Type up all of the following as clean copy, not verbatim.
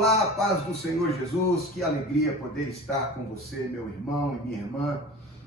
Olá, paz do Senhor Jesus, que alegria poder estar com você, meu irmão e minha irmã,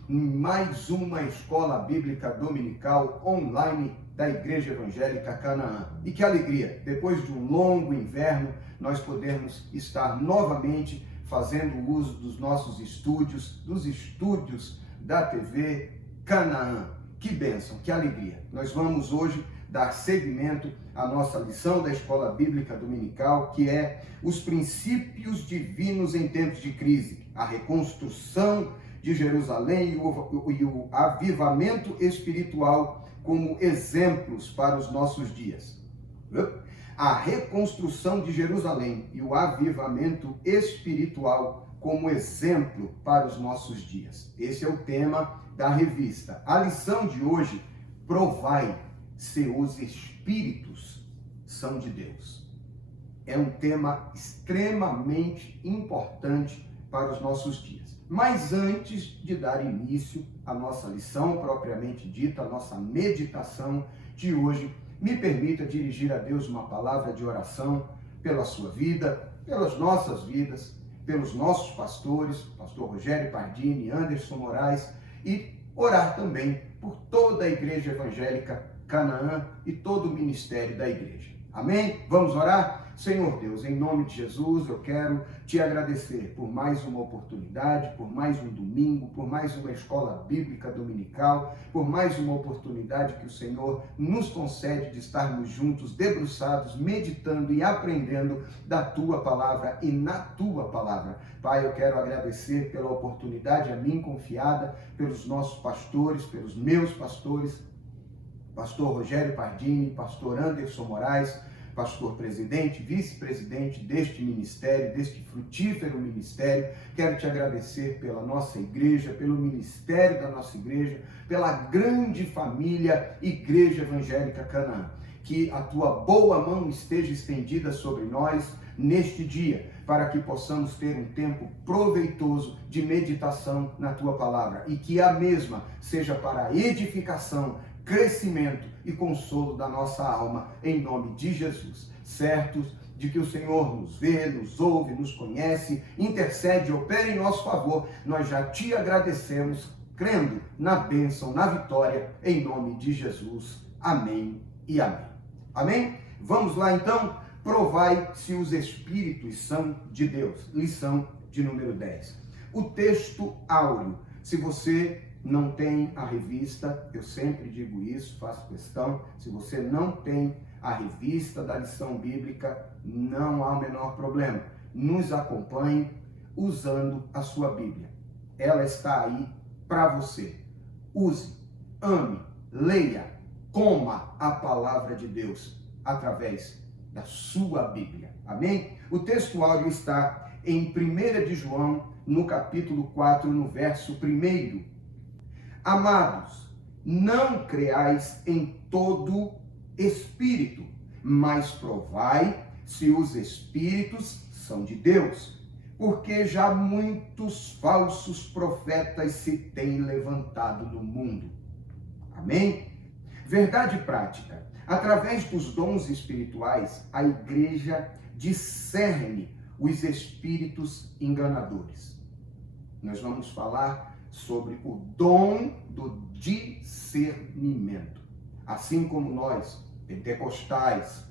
em mais uma escola bíblica dominical online da Igreja Evangélica Canaã. E que alegria, depois de um longo inverno, nós podermos estar novamente fazendo uso dos nossos estúdios, dos estúdios da TV Canaã. Que bênção, que alegria. Nós vamos hoje dar seguimento à nossa lição da Escola Bíblica Dominical, que é os princípios divinos em tempos de crise, a reconstrução de Jerusalém e o avivamento espiritual como exemplos para os nossos dias. A reconstrução de Jerusalém e o avivamento espiritual como exemplo para os nossos dias. Esse é o tema da revista. A lição de hoje: provai se os espíritos são de Deus. É um tema extremamente importante para os nossos dias. Mas antes de dar início à nossa lição propriamente dita, à nossa meditação de hoje, me permita dirigir a Deus uma palavra de oração pela sua vida, pelas nossas vidas, pelos nossos pastores, pastor Rogério Pardini, Anderson Moraes, e orar também por toda a Igreja Evangélica Canaã e todo o ministério da igreja. Amém? Vamos orar? Senhor Deus, em nome de Jesus, eu quero te agradecer por mais uma oportunidade, por mais um domingo, por mais uma escola bíblica dominical, por mais uma oportunidade que o Senhor nos concede de estarmos juntos, debruçados, meditando e aprendendo da tua palavra e na tua palavra. Pai, eu quero agradecer pela oportunidade a mim confiada, pelos nossos pastores, pelos meus pastores, pastor Rogério Pardini, pastor Anderson Moraes, pastor presidente, vice-presidente deste ministério, deste frutífero ministério. Quero te agradecer pela nossa igreja, pelo ministério da nossa igreja, pela grande família Igreja Evangélica Canaã. Que a tua boa mão esteja estendida sobre nós neste dia, para que possamos ter um tempo proveitoso de meditação na tua palavra e que a mesma seja para a edificação, crescimento e consolo da nossa alma, em nome de Jesus, certos de que o Senhor nos vê, nos ouve, nos conhece, intercede, opera em nosso favor. Nós já te agradecemos, crendo na bênção, na vitória, em nome de Jesus. Amém e amém. Amém? Vamos lá então, provai se os espíritos são de Deus. Lição de número 10. O texto áureo. Se você não tem a revista, eu sempre digo isso, faço questão, se você não tem a revista da lição bíblica, não há o menor problema. Nos acompanhe usando a sua Bíblia. Ela está aí para você. Use, ame, leia, coma a palavra de Deus através da sua Bíblia. Amém? O texto áureo está em 1 de João, no capítulo 4, no verso 1. Amados, não creais em todo espírito, mas provai se os espíritos são de Deus, porque já muitos falsos profetas se têm levantado no mundo. Amém? Verdade prática. Através dos dons espirituais, a igreja discerne os espíritos enganadores. Nós vamos falar sobre o dom do discernimento. Assim como nós, pentecostais,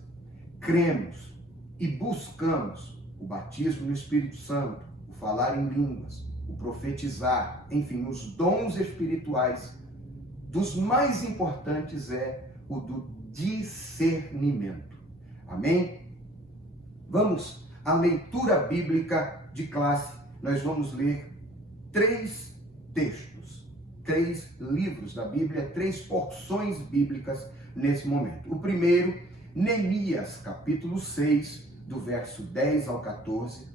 cremos e buscamos o batismo no Espírito Santo, o falar em línguas, o profetizar, enfim, os dons espirituais, dos mais importantes é o do discernimento. Amém? Vamos à leitura bíblica de classe. Nós vamos ler 3 textos, 3 livros da Bíblia, 3 porções bíblicas nesse momento. O primeiro, Neemias, capítulo 6, do verso 10 ao 14.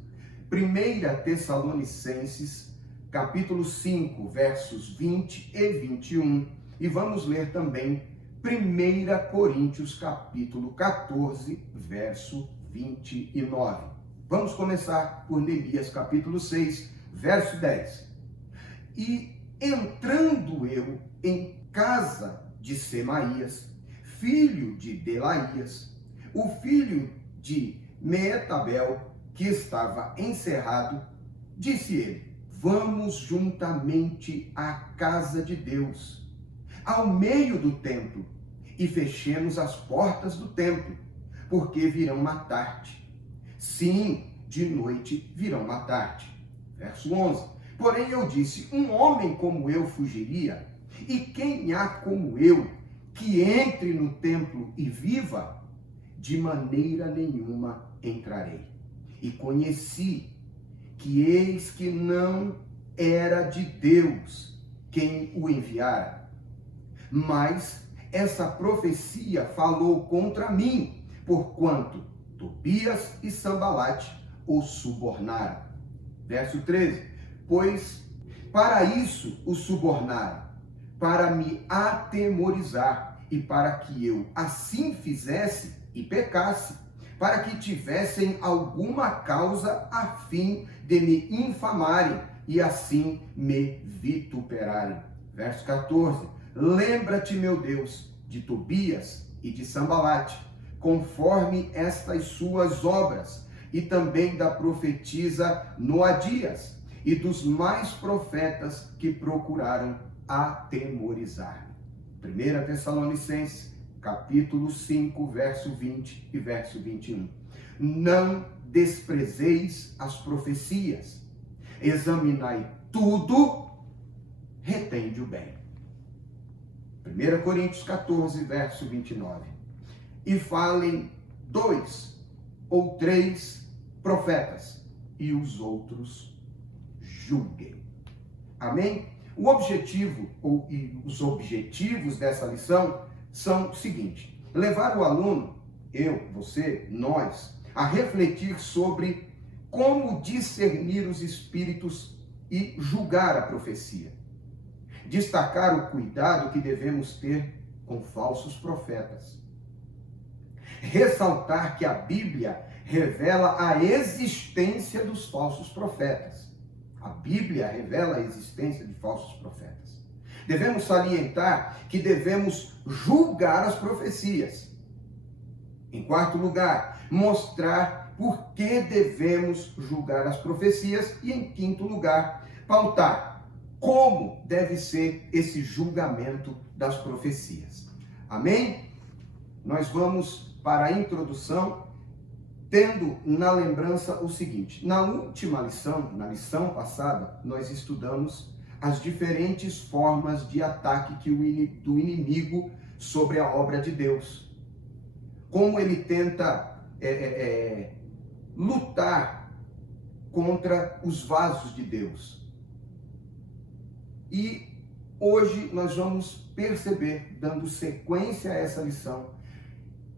1 Tessalonicenses, capítulo 5, versos 20 e 21. E vamos ler também 1 Coríntios, capítulo 14, verso 29. Vamos começar por Neemias, capítulo 6, verso 10. E entrando eu em casa de Semaías, filho de Delaías, o filho de Meetabel, que estava encerrado, disse ele: vamos juntamente à casa de Deus, ao meio do templo, e fechemos as portas do templo, porque virão matar-te. Sim, de noite virão matar-te. Verso 11. Porém eu disse: um homem como eu fugiria? E quem há como eu que entre no templo e viva? De maneira nenhuma entrarei. E conheci que eis que não era de Deus quem o enviara. Mas essa profecia falou contra mim, porquanto Tobias e Sambalate o subornaram. Verso 13. Pois para isso o subornaram, para me atemorizar, e para que eu assim fizesse e pecasse, para que tivessem alguma causa a fim de me infamarem e assim me vituperarem. Verso 14. Lembra-te, meu Deus, de Tobias e de Sambalate, conforme estas suas obras, e também da profetisa Noadias, e dos mais profetas que procuraram atemorizar-me. 1 Tessalonicenses, capítulo 5, verso 20 e verso 21. Não desprezeis as profecias, examinai tudo, retende o bem. 1 Coríntios 14, verso 29. E falem 2 ou 3 profetas, e os outros julguem. Amém? O objetivo, os objetivos dessa lição são o seguinte: levar o aluno, eu, você, nós, a refletir sobre como discernir os espíritos e julgar a profecia. Destacar o cuidado que devemos ter com falsos profetas. Ressaltar que a Bíblia revela a existência dos falsos profetas. A Bíblia revela a existência de falsos profetas. Devemos salientar que devemos julgar as profecias. Em quarto lugar, mostrar por que devemos julgar as profecias. E em quinto lugar, pautar como deve ser esse julgamento das profecias. Amém? Nós vamos para a introdução, tendo na lembrança o seguinte: na última lição, na lição passada, nós estudamos as diferentes formas de ataque do inimigo sobre a obra de Deus. Como ele tenta lutar contra os vasos de Deus. E hoje nós vamos perceber, dando sequência a essa lição,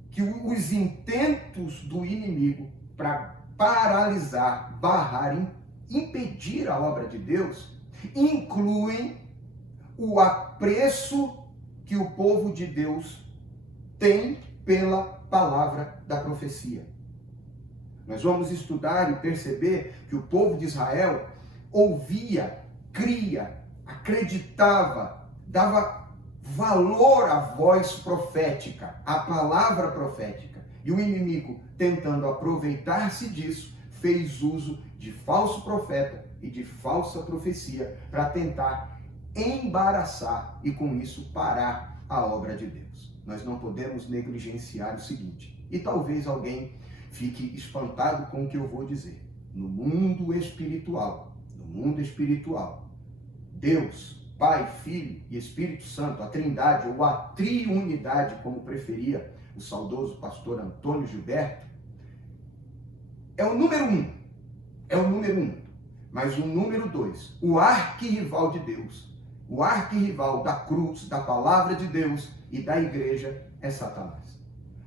que os intentos do inimigo para paralisar, barrar, impedir a obra de Deus, incluem o apreço que o povo de Deus tem pela palavra da profecia. Nós vamos estudar e perceber que o povo de Israel ouvia, cria, acreditava, dava valor à voz profética, à palavra profética. E o inimigo, tentando aproveitar-se disso, fez uso de falso profeta e de falsa profecia para tentar embaraçar e com isso parar a obra de Deus. Nós não podemos negligenciar o seguinte, e talvez alguém fique espantado com o que eu vou dizer. No mundo espiritual, Deus, Pai, Filho e Espírito Santo, a Trindade ou a Triunidade, como preferia o saudoso pastor Antônio Gilberto, é o número um. Mas o número 2, o arquirrival de Deus, o arquirrival da cruz, da palavra de Deus e da igreja é Satanás.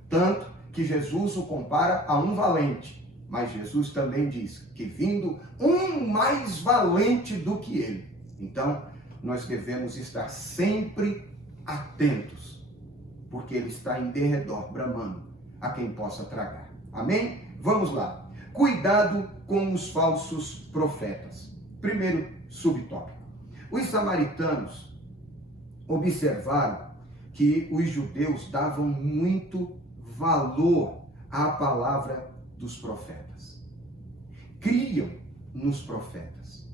Tanto que Jesus o compara a um valente, mas Jesus também diz que vindo um mais valente do que ele. Então, nós devemos estar sempre atentos, porque ele está em derredor, bramando a quem possa tragar. Amém? Vamos lá. Cuidado com os falsos profetas. Primeiro subtópico. Os samaritanos observaram que os judeus davam muito valor à palavra dos profetas. criam nos profetas.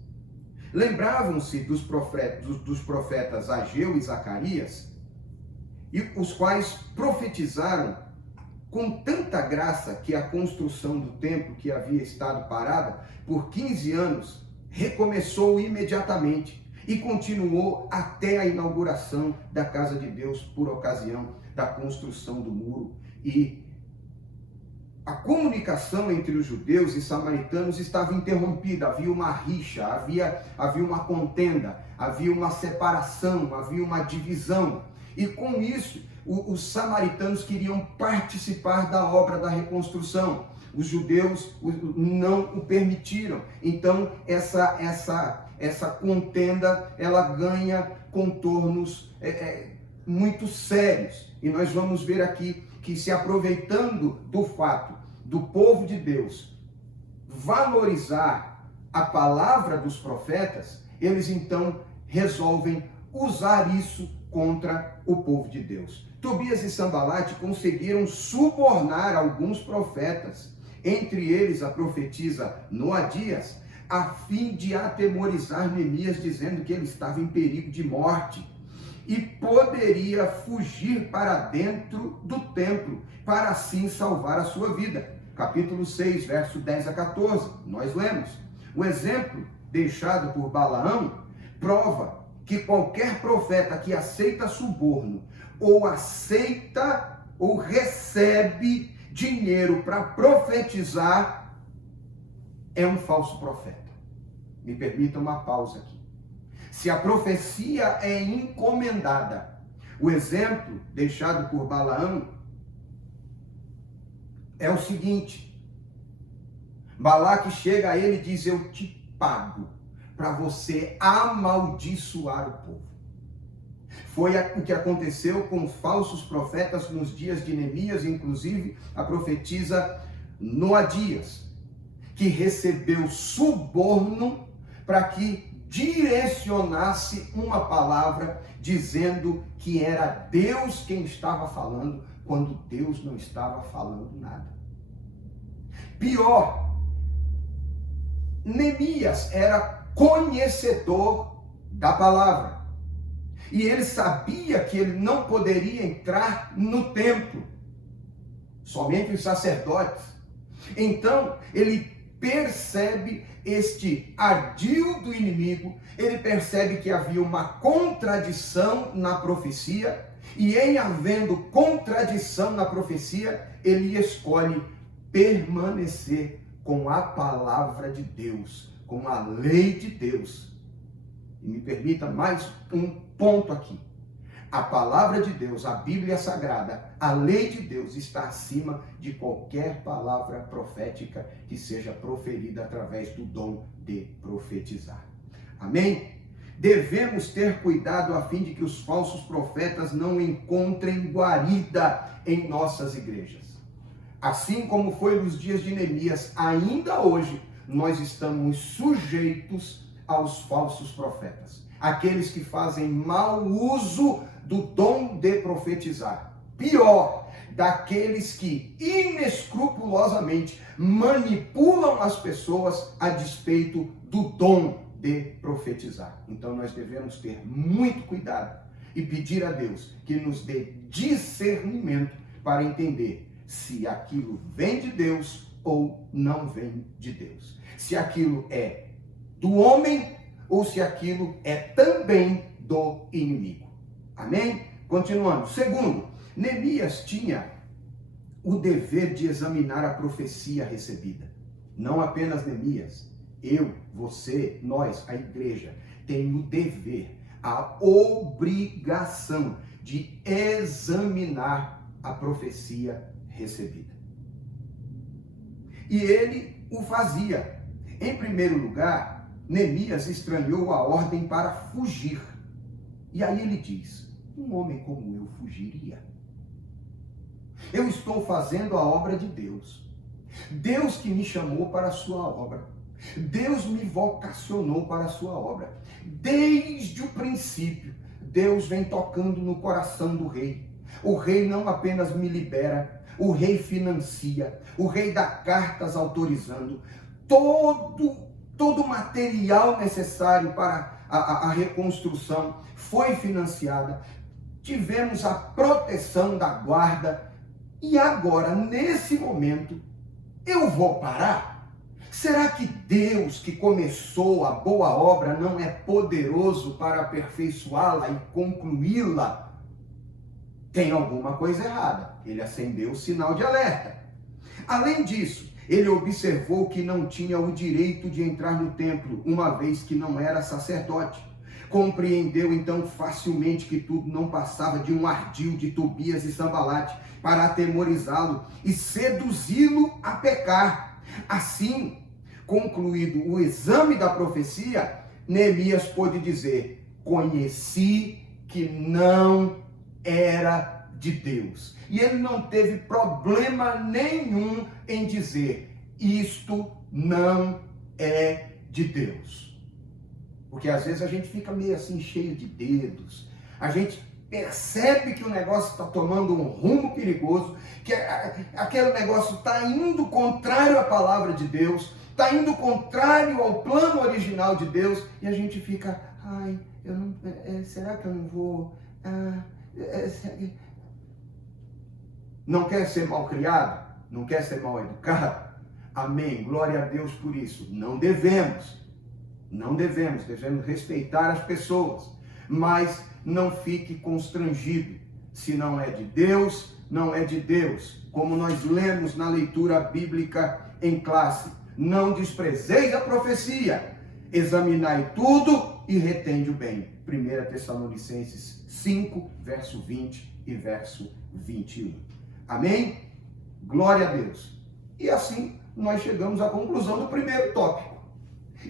Lembravam-se dos profetas Ageu e Zacarias, e os quais profetizaram com tanta graça que a construção do templo, que havia estado parada por 15 anos, recomeçou imediatamente e continuou até a inauguração da casa de Deus por ocasião da construção do muro. E a comunicação entre os judeus e samaritanos estava interrompida, havia uma rixa, havia uma contenda, havia uma separação, havia uma divisão. E com isso, os samaritanos queriam participar da obra da reconstrução. Os judeus não o permitiram. Então, essa contenda, ela ganha contornos muito sérios. E nós vamos ver aqui que, se aproveitando do fato do povo de Deus valorizar a palavra dos profetas, eles então resolvem usar isso contra o povo de Deus. Tobias e Sambalate conseguiram subornar alguns profetas, entre eles a profetisa Noadias, a fim de atemorizar Neemias, dizendo que ele estava em perigo de morte e poderia fugir para dentro do templo, para assim salvar a sua vida. Capítulo 6, verso 10 a 14, nós lemos. O exemplo deixado por Balaão prova que qualquer profeta que aceita suborno, ou aceita ou recebe dinheiro para profetizar, é um falso profeta. Me permita uma pausa aqui. Se a profecia é encomendada, o exemplo deixado por Balaão é o seguinte: Balaque chega a ele e diz: eu te pago para você amaldiçoar o povo. Foi o que aconteceu com os falsos profetas nos dias de Neemias, inclusive a profetisa Noadias, que recebeu suborno para que direcionasse uma palavra dizendo que era Deus quem estava falando, quando Deus não estava falando nada. Pior, Neemias era conhecedor da palavra. E ele sabia que ele não poderia entrar no templo, somente os sacerdotes. Então, ele percebe este ardil do inimigo, ele percebe que havia uma contradição na profecia, e em havendo contradição na profecia, ele escolhe permanecer com a palavra de Deus, com a lei de Deus. E me permita mais um ponto aqui. A palavra de Deus, a Bíblia Sagrada, a lei de Deus está acima de qualquer palavra profética que seja proferida através do dom de profetizar. Amém? Devemos ter cuidado a fim de que os falsos profetas não encontrem guarida em nossas igrejas. Assim como foi nos dias de Neemias, ainda hoje nós estamos sujeitos aos falsos profetas, aqueles que fazem mau uso do dom de profetizar. Pior, daqueles que inescrupulosamente manipulam as pessoas a despeito do dom de profetizar. Então nós devemos ter muito cuidado e pedir a Deus que nos dê discernimento para entender se aquilo vem de Deus ou não vem de Deus. Se aquilo é do homem ou se aquilo é também do inimigo. Amém? Continuando. Segundo, Neemias tinha o dever de examinar a profecia recebida. Não apenas Neemias. Eu, você, nós, a igreja, tem o dever, a obrigação de examinar a profecia recebida. E ele o fazia. Em primeiro lugar, Neemias estranhou a ordem para fugir. E aí ele diz: um homem como eu fugiria? Eu estou fazendo a obra de Deus. Deus que me chamou para a sua obra. Deus me vocacionou para a sua obra. Desde o princípio, Deus vem tocando no coração do rei. O rei não apenas me libera, o rei financia, o rei dá cartas autorizando. todo o material necessário para a reconstrução foi financiada. Tivemos a proteção da guarda. E agora, nesse momento, eu vou parar? Será que Deus, que começou a boa obra, não é poderoso para aperfeiçoá-la e concluí-la? Tem alguma coisa errada. Ele acendeu o sinal de alerta. Além disso, ele observou que não tinha o direito de entrar no templo, uma vez que não era sacerdote. Compreendeu então facilmente que tudo não passava de um ardil de Tobias e Sambalate para atemorizá-lo e seduzi-lo a pecar. Assim, concluído o exame da profecia, Neemias pôde dizer: conheci que não era de Deus. E ele não teve problema nenhum em dizer: isto não é de Deus. Porque às vezes a gente fica meio assim, cheio de dedos. A gente percebe que o negócio está tomando um rumo perigoso, que aquele negócio está indo contrário à palavra de Deus, está indo contrário ao plano original de Deus, e a gente fica: ai, eu não, será que eu não vou? Não quer ser mal criado? Não quer ser mal educado? Amém, glória a Deus por isso. Não devemos, devemos respeitar as pessoas, mas não fique constrangido. Se não é de Deus, não é de Deus. Como nós lemos na leitura bíblica em classe: não desprezeis a profecia, examinai tudo e retende o bem. 1 Tessalonicenses 5, verso 20 e verso 21. Amém? Glória a Deus. E assim nós chegamos à conclusão do primeiro tópico.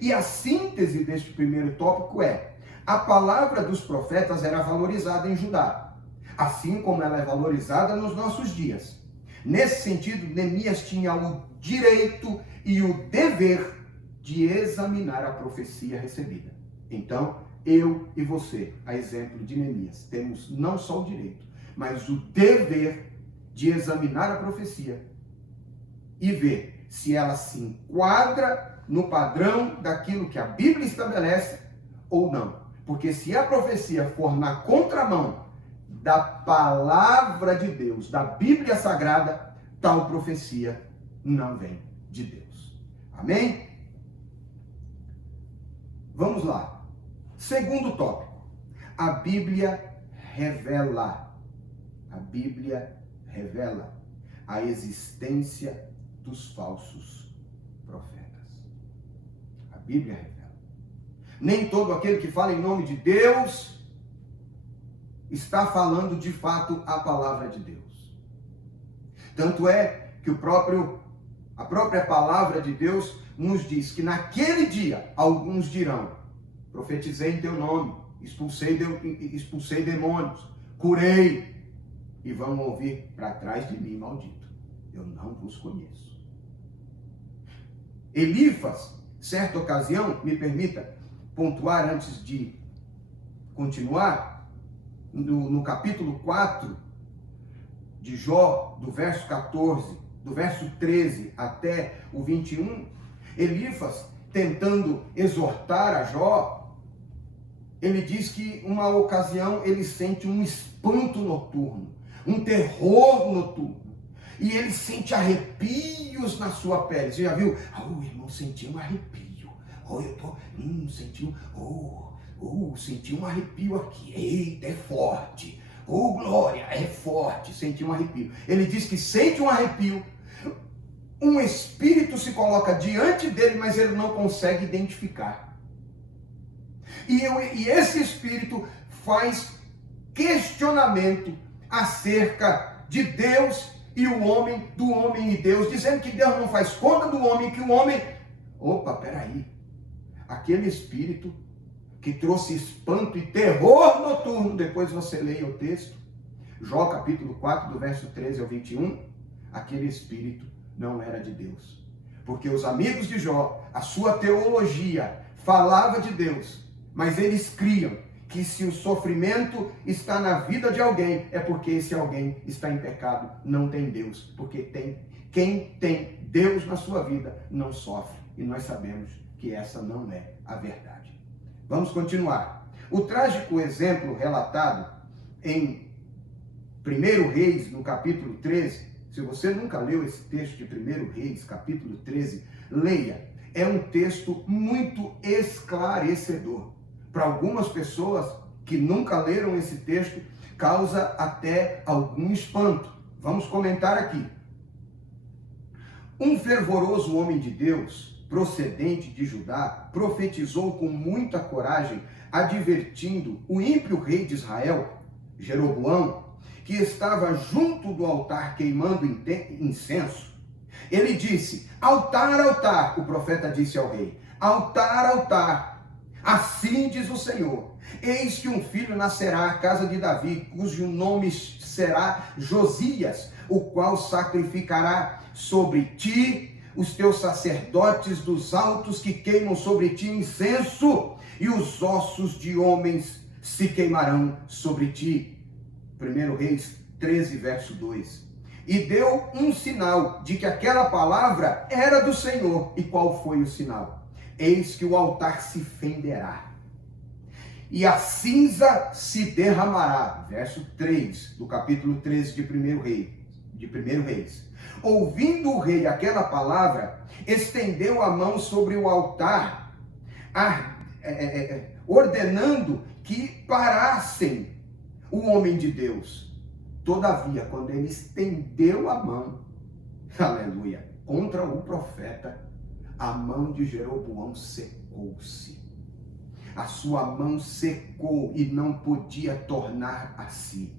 E a síntese deste primeiro tópico é: a palavra dos profetas era valorizada em Judá, assim como ela é valorizada nos nossos dias. Nesse sentido, Neemias tinha o direito e o dever de examinar a profecia recebida. Então, eu e você, a exemplo de Neemias, temos não só o direito, mas o dever de examinar a profecia e ver se ela se enquadra no padrão daquilo que a Bíblia estabelece ou não. Porque se a profecia for na contramão da palavra de Deus, da Bíblia Sagrada, tal profecia não vem de Deus. Amém? Vamos lá. Segundo tópico. A Bíblia revela. A Bíblia revela a existência dos falsos profetas. A Bíblia revela. Nem todo aquele que fala em nome de Deus está falando de fato a palavra de Deus. Tanto é que a própria palavra de Deus nos diz que naquele dia alguns dirão: profetizei em teu nome, expulsei demônios, curei, e vão ouvir: para trás de mim, maldito, eu não vos conheço. Elifas, certa ocasião, me permita pontuar antes de continuar, no capítulo 4 de Jó, do verso 14, do verso 13 até o 21, Elifas, tentando exortar a Jó, ele diz que uma ocasião ele sente um espanto noturno, um terror noturno, e ele sente arrepios na sua pele. Você já viu? O irmão sentiu um arrepio. Eu tô senti um arrepio aqui. Eita, é forte. Glória, é forte. Senti um arrepio. Ele diz que sente um arrepio. Um espírito se coloca diante dele, mas ele não consegue identificar. E esse espírito faz questionamento acerca de Deus e o homem, do homem e Deus, dizendo que Deus não faz conta do homem, que o homem... Opa, peraí. Aquele espírito que trouxe espanto e terror noturno, depois você leia o texto, Jó capítulo 4, do verso 13 ao 21, aquele espírito não era de Deus. Porque os amigos de Jó, a sua teologia falava de Deus, mas eles criam que se o sofrimento está na vida de alguém, é porque esse alguém está em pecado, não tem Deus. Porque quem tem Deus na sua vida não sofre. e nós sabemos que essa não é a verdade. Vamos continuar. O trágico exemplo relatado em 1 Reis, no capítulo 13, se você nunca leu esse texto de 1 Reis, capítulo 13, leia. É um texto muito esclarecedor. Para algumas pessoas que nunca leram esse texto, causa até algum espanto. Vamos comentar aqui. Um fervoroso homem de Deus, procedente de Judá, profetizou com muita coragem, advertindo o ímpio rei de Israel, Jeroboão, que estava junto do altar queimando incenso. Ele disse: altar, altar, o profeta disse ao rei, altar, altar, assim diz o Senhor, eis que um filho nascerá à casa de Davi, cujo nome será Josias, o qual sacrificará sobre ti os teus sacerdotes dos altos que queimam sobre ti incenso, e os ossos de homens se queimarão sobre ti. 1 Reis 13, verso 2. E deu um sinal de que aquela palavra era do Senhor. E qual foi o sinal? Eis que o altar se fenderá, e a cinza se derramará. Verso 3 do capítulo 13 de 1 Reis. Ouvindo o rei aquela palavra, estendeu a mão sobre o altar, ordenando que parassem o homem de Deus. Todavia, quando ele estendeu a mão, aleluia, contra o profeta, a mão de Jeroboão secou-se. A sua mão secou e não podia tornar a si.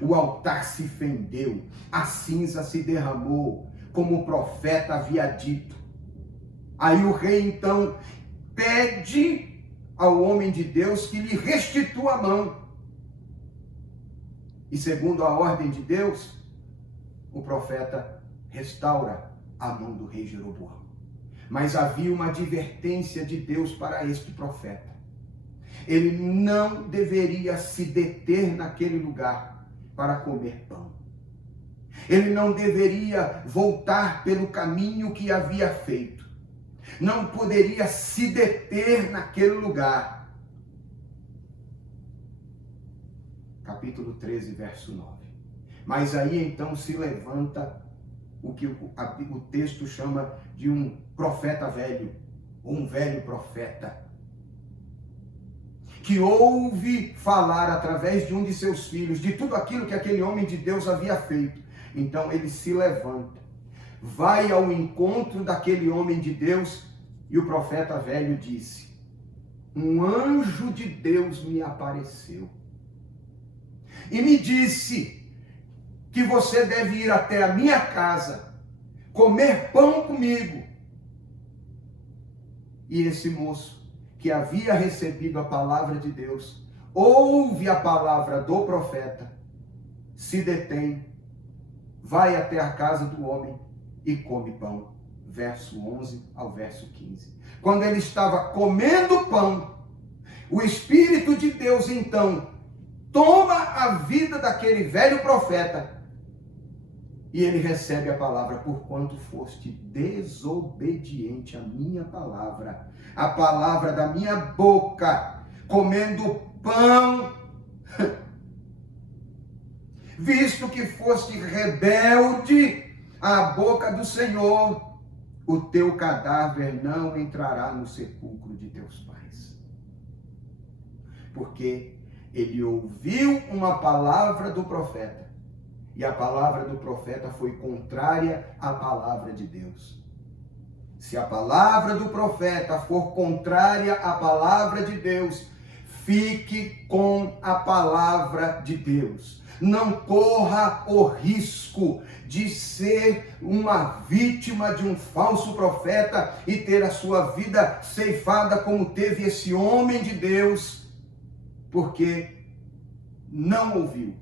O altar se fendeu, a cinza se derramou, como o profeta havia dito. Aí o rei então pede ao homem de Deus que lhe restitua a mão. E segundo a ordem de Deus, o profeta restaura a mão do rei Jeroboão. Mas havia uma advertência de Deus para este profeta. Ele não deveria se deter naquele lugar para comer pão. Ele não deveria voltar pelo caminho que havia feito. Não poderia se deter naquele lugar. Capítulo 13, verso 9. Mas aí então se levanta o que o texto chama de um profeta velho, um velho profeta, que ouve falar através de um de seus filhos, de tudo aquilo que aquele homem de Deus havia feito. Então ele se levanta, vai ao encontro daquele homem de Deus, e o profeta velho disse: um anjo de Deus me apareceu e me disse que você deve ir até a minha casa, comer pão comigo. E esse moço, que havia recebido a palavra de Deus, ouve a palavra do profeta, se detém, vai até a casa do homem e come pão. Verso 11 ao verso 15. Quando ele estava comendo pão, o Espírito de Deus então toma a vida daquele velho profeta, e ele recebe a palavra: porquanto foste desobediente à minha palavra, a palavra da minha boca, comendo pão, visto que foste rebelde à boca do Senhor, o teu cadáver não entrará no sepulcro de teus pais. Porque ele ouviu uma palavra do profeta, e a palavra do profeta foi contrária à palavra de Deus. Se a palavra do profeta for contrária à palavra de Deus, fique com a palavra de Deus. Não corra o risco de ser uma vítima de um falso profeta e ter a sua vida ceifada como teve esse homem de Deus, porque não ouviu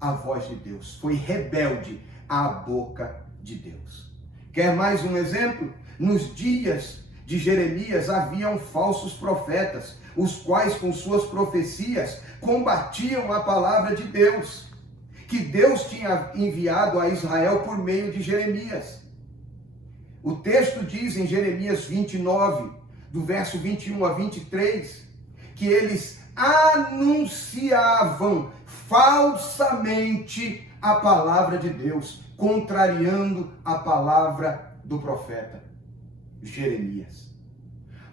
a voz de Deus, foi rebelde à boca de Deus. Quer mais um exemplo? Nos dias de Jeremias haviam falsos profetas, os quais com suas profecias combatiam a palavra de Deus, que Deus tinha enviado a Israel por meio de Jeremias. O texto diz em Jeremias 29, do verso 21 a 23, que eles anunciavam falsamente a palavra de Deus, contrariando a palavra do profeta Jeremias.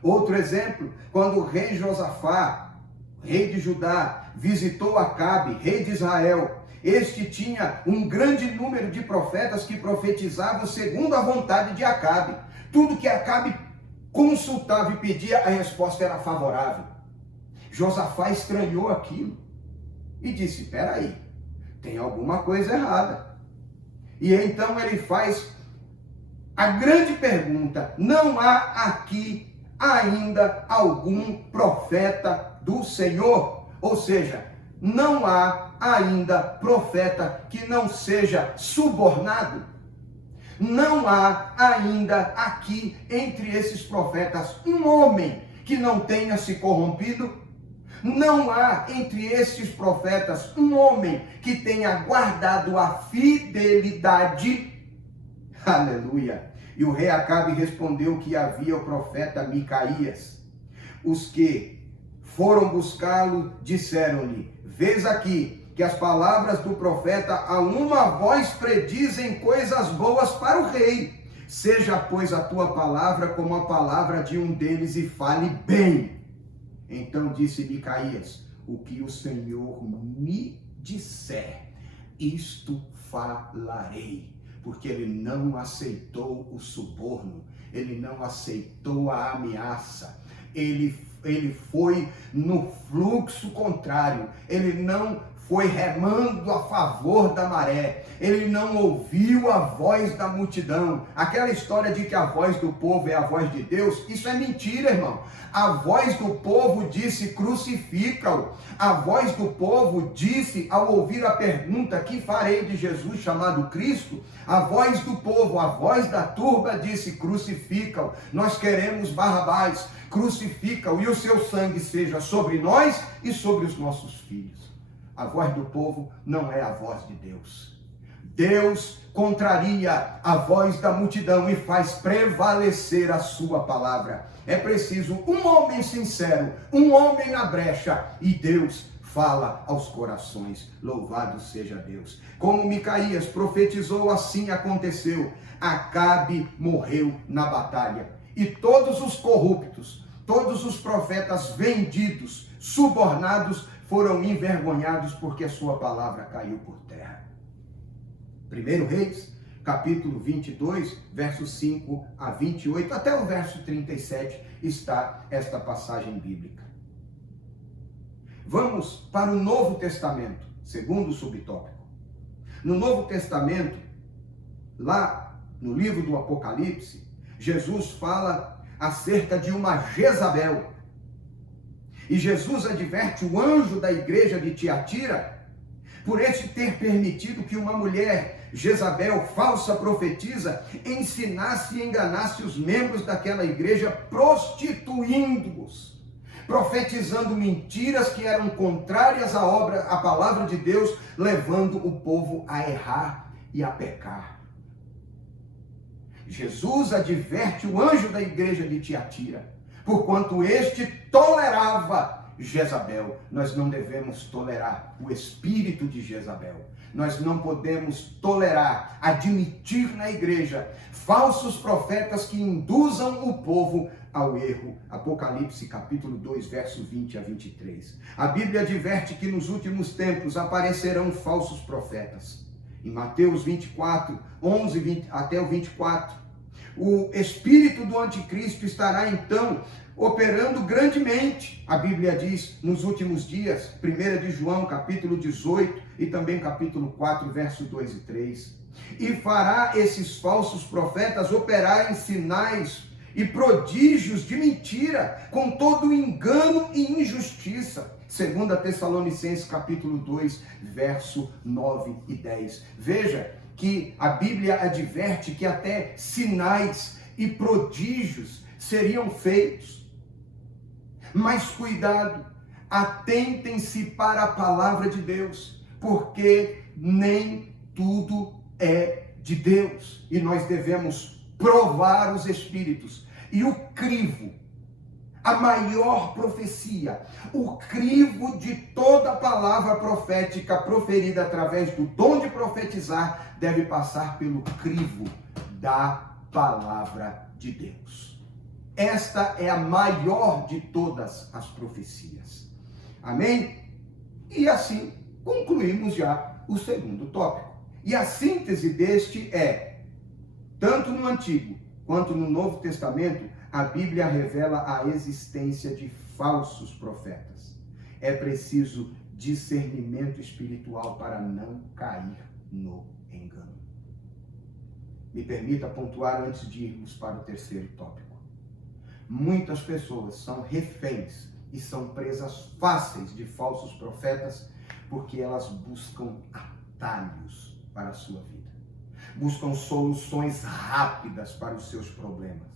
Outro exemplo, quando o rei Josafá, rei de Judá, visitou Acabe, rei de Israel, este tinha um grande número de profetas que profetizavam segundo a vontade de Acabe. Tudo que Acabe consultava e pedia, a resposta era favorável. Josafá estranhou aquilo e disse: espera aí, tem alguma coisa errada. E então ele faz a grande pergunta: não há aqui ainda algum profeta do Senhor? Ou seja, não há ainda profeta que não seja subornado? Não há ainda aqui entre esses profetas um homem que não tenha se corrompido? Não há entre estes profetas um homem que tenha guardado a fidelidade? Aleluia! E o rei Acabe respondeu que havia o profeta Micaías. Os que foram buscá-lo disseram-lhe: vês aqui que as palavras do profeta a uma voz predizem coisas boas para o rei. Seja, pois, a tua palavra como a palavra de um deles e fale bem. Então disse Micaías: o que o Senhor me disser, isto falarei. Porque ele não aceitou o suborno, ele não aceitou a ameaça, ele foi no fluxo contrário, ele não foi remando a favor da maré, ele não ouviu a voz da multidão. Aquela história de que a voz do povo é a voz de Deus, isso é mentira, irmão. A voz do povo disse: crucifica-o. A voz do povo disse, ao ouvir a pergunta: que farei de Jesus chamado Cristo? A voz do povo, a voz da turba disse: crucifica-o. Nós queremos Barrabás, crucifica-o, e o seu sangue seja sobre nós e sobre os nossos filhos. A voz do povo não é a voz de Deus. Deus contraria a voz da multidão e faz prevalecer a sua palavra. É preciso um homem sincero, um homem na brecha, e Deus fala aos corações. Louvado seja Deus. Como Micaías profetizou, assim aconteceu. Acabe morreu na batalha. E todos os corruptos, todos os profetas vendidos, subornados, foram envergonhados porque a sua palavra caiu por terra. 1 Reis, capítulo 22, versos 5 a 28, até o verso 37 está esta passagem bíblica. Vamos para o Novo Testamento, segundo subtópico. No Novo Testamento, lá no livro do Apocalipse, Jesus fala acerca de uma Jezabel. E Jesus adverte o anjo da igreja de Tiatira por este ter permitido que uma mulher, Jezabel, falsa profetisa, ensinasse e enganasse os membros daquela igreja, prostituindo-os, profetizando mentiras que eram contrárias à palavra de Deus, levando o povo a errar e a pecar. Jesus adverte o anjo da igreja de Tiatira, porquanto este tolerava Jezabel. Nós não devemos tolerar o espírito de Jezabel. Nós não podemos tolerar, admitir na igreja falsos profetas que induzam o povo ao erro. Apocalipse capítulo 2, verso 20 a 23. A Bíblia adverte que nos últimos tempos aparecerão falsos profetas. Em Mateus 24, 11 até o 24. O espírito do anticristo estará então operando grandemente, a Bíblia diz, nos últimos dias, 1 de João, capítulo 18, e também capítulo 4, verso 2 e 3. E fará esses falsos profetas operarem sinais e prodígios de mentira, com todo engano e injustiça. 2 Tessalonicenses, capítulo 2, verso 9 e 10. Veja que a Bíblia adverte que até sinais e prodígios seriam feitos. Mas cuidado, atentem-se para a palavra de Deus, porque nem tudo é de Deus. E nós devemos provar os espíritos. E o crivo, a maior profecia, o crivo de toda palavra profética proferida através do dom de profetizar, deve passar pelo crivo da palavra de Deus. Esta é a maior de todas as profecias. Amém? E assim concluímos já o segundo tópico. E a síntese deste é, tanto no Antigo quanto no Novo Testamento, a Bíblia revela a existência de falsos profetas. É preciso discernimento espiritual para não cair no engano. Me permita pontuar antes de irmos para o terceiro tópico. Muitas pessoas são reféns e são presas fáceis de falsos profetas porque elas buscam atalhos para a sua vida. Buscam soluções rápidas para os seus problemas.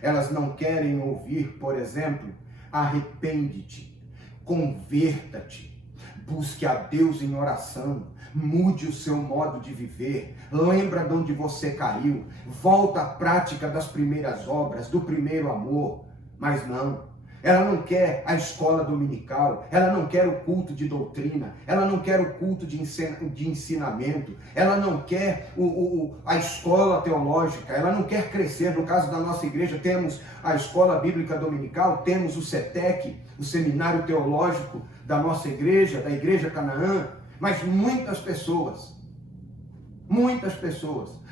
Elas não querem ouvir, por exemplo, arrepende-te, converta-te, busque a Deus em oração, mude o seu modo de viver, lembra de onde você caiu, volta à prática das primeiras obras, do primeiro amor. Mas não. Ela não quer a escola dominical, ela não quer o culto de doutrina, ela não quer o culto de ensinamento, ela não quer a escola teológica, ela não quer crescer. No caso da nossa igreja, temos a escola bíblica dominical, temos o CETEC, o seminário teológico da nossa igreja, da Igreja Canaã, mas muitas pessoas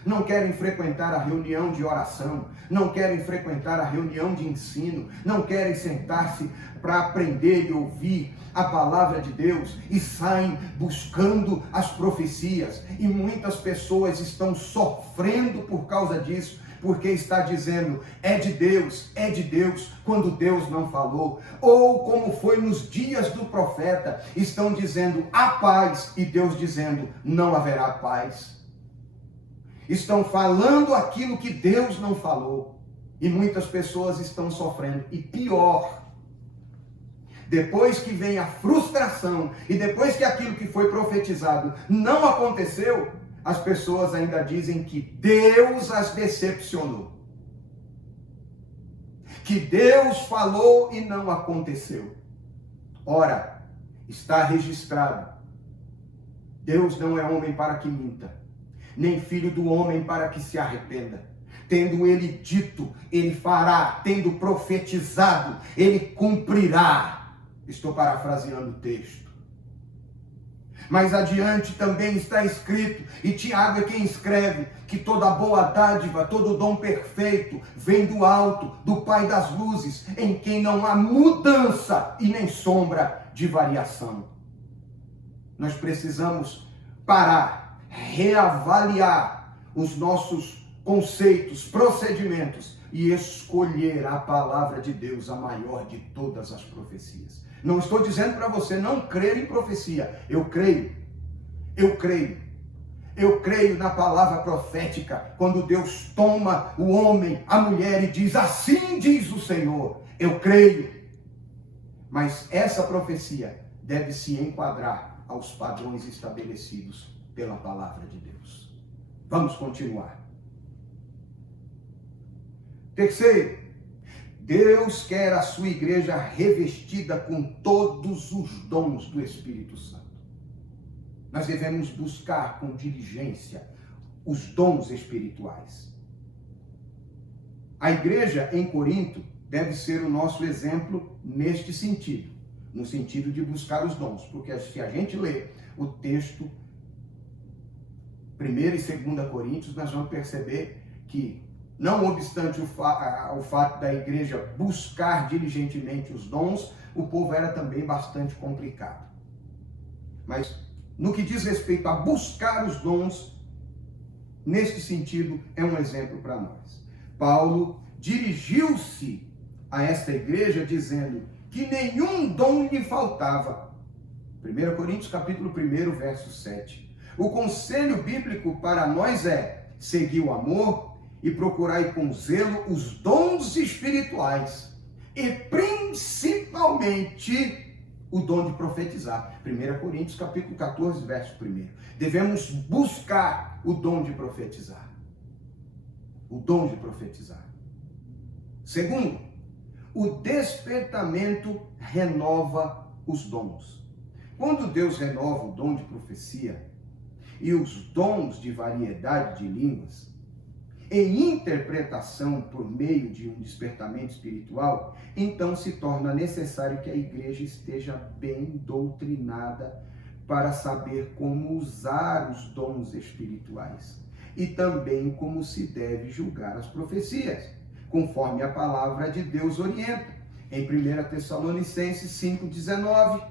não querem frequentar a reunião de oração, não querem frequentar a reunião de ensino, não querem sentar-se para aprender e ouvir a palavra de Deus e saem buscando as profecias. E muitas pessoas estão sofrendo por causa disso, porque está dizendo, é de Deus, quando Deus não falou. Ou como foi nos dias do profeta, estão dizendo, há paz, e Deus dizendo, não haverá paz. Estão falando aquilo que Deus não falou. E muitas pessoas estão sofrendo. E pior, depois que vem a frustração, e depois que aquilo que foi profetizado não aconteceu, as pessoas ainda dizem que Deus as decepcionou. Que Deus falou e não aconteceu. Ora, está registrado. Deus não é homem para que minta, nem filho do homem para que se arrependa. Tendo ele dito, ele fará. Tendo profetizado, ele cumprirá. Estou parafraseando o texto. Mais adiante também está escrito, e Tiago é quem escreve, que toda boa dádiva, todo dom perfeito, vem do alto, do Pai das luzes, em quem não há mudança e nem sombra de variação. Nós precisamos parar, reavaliar os nossos conceitos, procedimentos e escolher a palavra de Deus, a maior de todas as profecias. Não estou dizendo para você não crer em profecia. Eu creio na palavra profética, quando Deus toma o homem, a mulher e diz, assim diz o Senhor. Eu creio. Mas essa profecia deve se enquadrar aos padrões estabelecidos pela palavra de Deus. Vamos continuar. Terceiro, Deus quer a sua igreja revestida com todos os dons do Espírito Santo. Nós devemos buscar com diligência os dons espirituais. A igreja em Corinto deve ser o nosso exemplo neste sentido, no sentido de buscar os dons, porque se a gente lê o texto 1 e 2 Coríntios, nós vamos perceber que, não obstante o fato da igreja buscar diligentemente os dons, o povo era também bastante complicado. Mas no que diz respeito a buscar os dons, neste sentido, é um exemplo para nós. Paulo dirigiu-se a esta igreja dizendo que nenhum dom lhe faltava. 1 Coríntios capítulo 1, verso 7. O conselho bíblico para nós é seguir o amor e procurai com zelo os dons espirituais, e principalmente o dom de profetizar. 1 Coríntios capítulo 14, verso 1. Devemos buscar o dom de profetizar. o dom de profetizar. Segundo, o despertamento renova os dons. Quando Deus renova o dom de profecia e os dons de variedade de línguas e interpretação por meio de um despertamento espiritual, então se torna necessário que a igreja esteja bem doutrinada para saber como usar os dons espirituais e também como se deve julgar as profecias, conforme a palavra de Deus orienta, em 1 Tessalonicenses 5,19.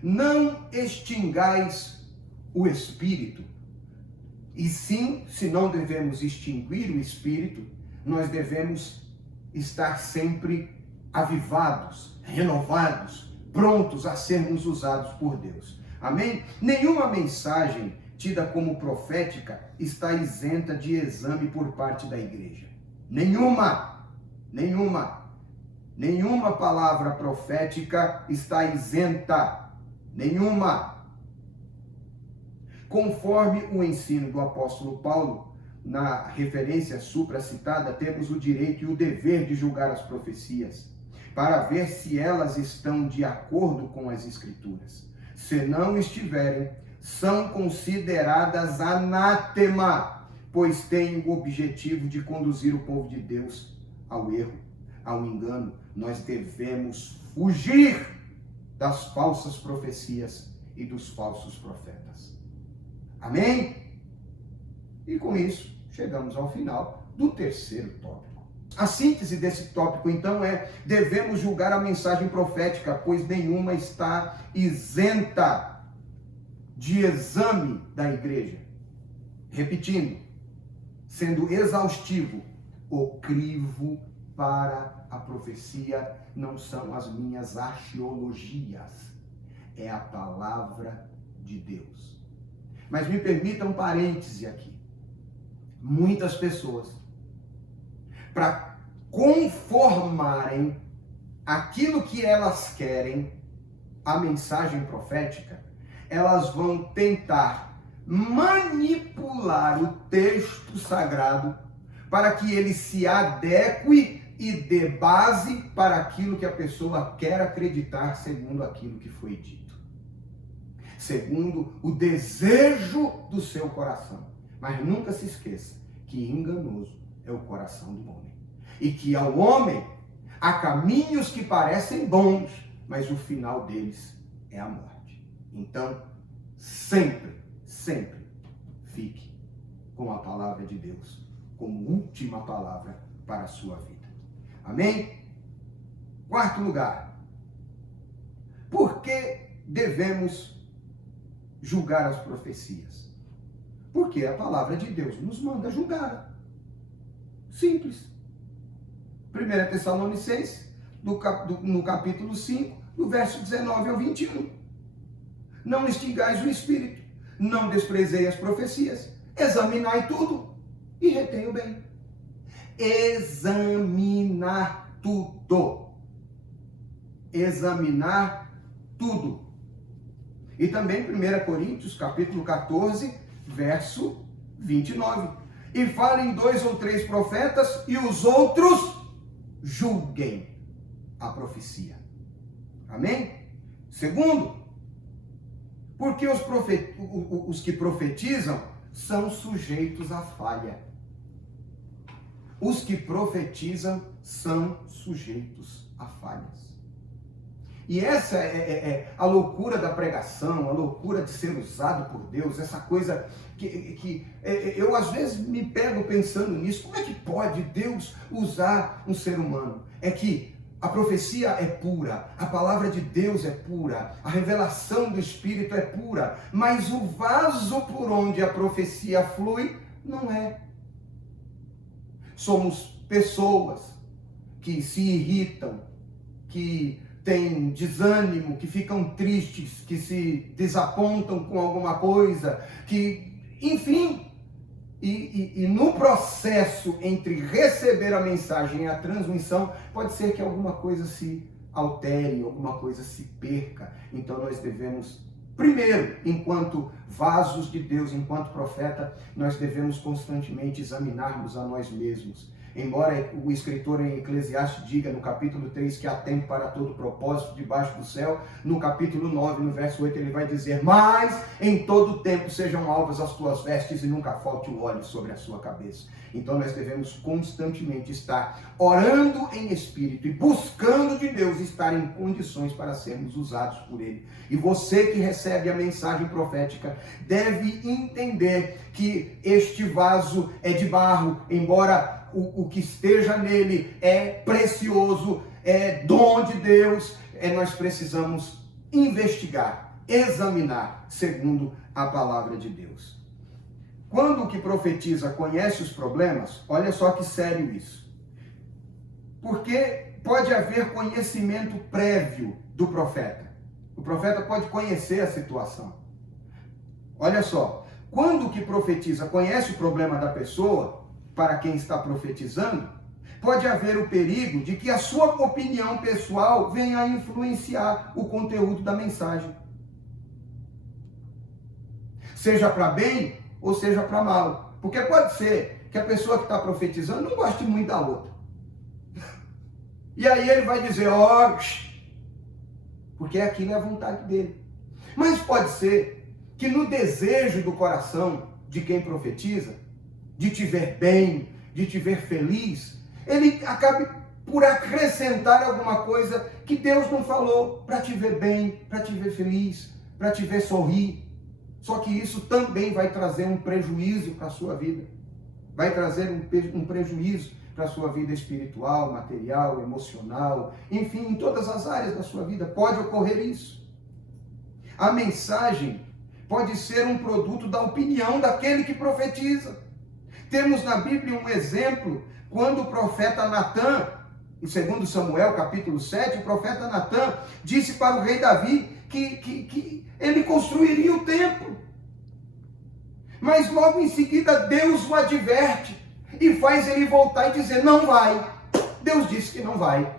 Não extingais o espírito, e sim, se não devemos extinguir o espírito, nós devemos estar sempre avivados, renovados, prontos a sermos usados por Deus. Amém? Nenhuma mensagem tida como profética está isenta de exame por parte da igreja. Nenhuma palavra profética está isenta. Nenhuma. Conforme o ensino do apóstolo Paulo, na referência supracitada, temos o direito e o dever de julgar as profecias, para ver se elas estão de acordo com as Escrituras. Se não estiverem, são consideradas anátema, pois têm o objetivo de conduzir o povo de Deus ao erro, ao engano. Nós devemos fugir das falsas profecias e dos falsos profetas. Amém? E com isso, chegamos ao final do terceiro tópico. A síntese desse tópico, então, é: devemos julgar a mensagem profética, pois nenhuma está isenta de exame da igreja. Repetindo, sendo exaustivo, o crivo para a profecia não são as minhas arqueologias, é a palavra de Deus. Mas me permita um parêntese aqui. Muitas pessoas, para conformarem aquilo que elas querem, a mensagem profética, elas vão tentar manipular o texto sagrado para que ele se adeque e dê base para aquilo que a pessoa quer acreditar, segundo aquilo que foi dito, segundo o desejo do seu coração. Mas nunca se esqueça que enganoso é o coração do homem, e que ao homem há caminhos que parecem bons, mas o final deles é a morte. Então, sempre fique com a palavra de Deus como última palavra para a sua vida. Amém? Quarto lugar, por que devemos julgar as profecias? Porque a palavra de Deus nos manda julgar. Simples. 1 Tessalonicenses, no capítulo 5, do verso 19 ao 21. Não extingais o espírito, não desprezei as profecias, examinai tudo e retém o bem. Examinar tudo. Examinar tudo. E também 1 Coríntios, capítulo 14, verso 29. E falem 2 ou 3 profetas e os outros julguem a profecia. Amém? Segundo, porque os que profetizam são sujeitos à falha. Os que profetizam são sujeitos a falhas. E essa é a loucura da pregação, a loucura de ser usado por Deus, essa coisa que eu às vezes me pego pensando nisso. Como é que pode Deus usar um ser humano? É que a profecia é pura, a palavra de Deus é pura, a revelação do Espírito é pura, mas o vaso por onde a profecia flui não é. Somos pessoas que se irritam, que têm desânimo, que ficam tristes, que se desapontam com alguma coisa, que, enfim, e no processo entre receber a mensagem e a transmissão, pode ser que alguma coisa se altere, alguma coisa se perca. Então nós devemos Primeiro, enquanto vasos de Deus, enquanto profeta, nós devemos constantemente examinarmos a nós mesmos. Embora o escritor em Eclesiastes diga no capítulo 3 que há tempo para todo propósito debaixo do céu, no capítulo 9, no verso 8, ele vai dizer: mas em todo tempo sejam alvas as tuas vestes e nunca falte o óleo sobre a sua cabeça. Então nós devemos constantemente estar orando em espírito e buscando de Deus estar em condições para sermos usados por Ele. E você que recebe a mensagem profética deve entender que este vaso é de barro, embora o que esteja nele é precioso, é dom de Deus, nós precisamos investigar, examinar segundo a palavra de Deus. Quando o que profetiza conhece os problemas, olha só que sério isso. Porque pode haver conhecimento prévio do profeta. O profeta pode conhecer a situação. Olha só, quando o que profetiza conhece o problema da pessoa, para quem está profetizando, pode haver o perigo de que a sua opinião pessoal venha a influenciar o conteúdo da mensagem. Seja para bem ou seja para mal. Porque pode ser que a pessoa que está profetizando não goste muito da outra. E aí ele vai dizer, porque aquilo é a vontade dele. Mas pode ser que no desejo do coração de quem profetiza, de te ver bem, de te ver feliz, ele acabe por acrescentar alguma coisa que Deus não falou para te ver bem, para te ver feliz, para te ver sorrir. Só que isso também vai trazer um prejuízo para a sua vida. Vai trazer um prejuízo para a sua vida espiritual, material, emocional, enfim, em todas as áreas da sua vida pode ocorrer isso. A mensagem pode ser um produto da opinião daquele que profetiza. Temos na Bíblia um exemplo, quando o profeta Natã, em 2 Samuel, capítulo 7, o profeta Natã disse para o rei Davi que ele construiria o templo. Mas logo em seguida Deus o adverte e faz ele voltar e dizer, não vai. Deus disse que não vai.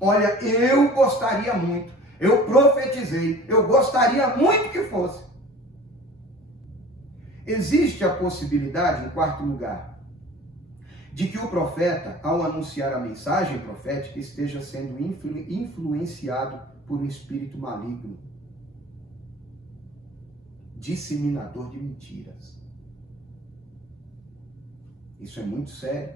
Olha, eu gostaria muito, eu profetizei, eu gostaria muito que fosse. Existe a possibilidade, em quarto lugar, de que o profeta, ao anunciar a mensagem profética, esteja sendo influenciado por um espírito maligno, disseminador de mentiras. Isso é muito sério.